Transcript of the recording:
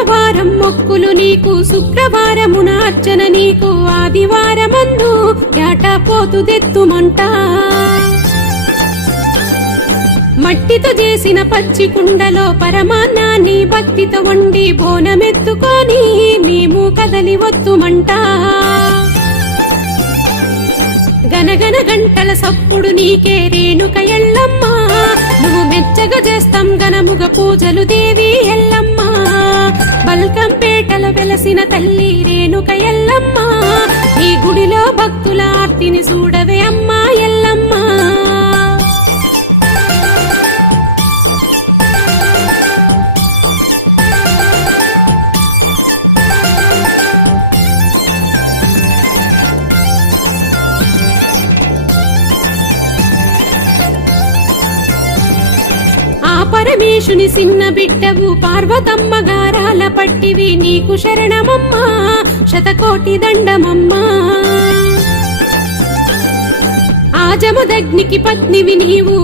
సోమవారం మొక్కులు నీకు, శుక్రవారమున అర్చన నీకు, ఆదివారమందు ఏటపోతు తెత్తుమంట. మట్టితో చేసిన పచ్చి కుండలో పరమాన్నాన్ని భక్తితో వండి బోనమెత్తుకొని మేము కదలి వత్తుమంట. గనగన గంటల సప్పుడు నీకే రేణుక ఎల్లమ్మ, నువ్వు మెచ్చగా చేస్తాం ఘనముగ పూజలు దేవి ఎల్లమ్మ. బల్కంపేటల వెలసిన తల్లి రేణుక ఎల్లమ్మ, ఈ గుడిలో భక్తుల ఆర్తిని చూడవే అమ్మా ఎల్లమ్మ. పరమేశుని సిన్న బిడ్డవు పార్వతమ్మ గారాల పట్టివి, నీకు శరణమమ్మా శతకోటి దండమమ్మా. ఆజముదగ్నికి పత్నివి నీవు,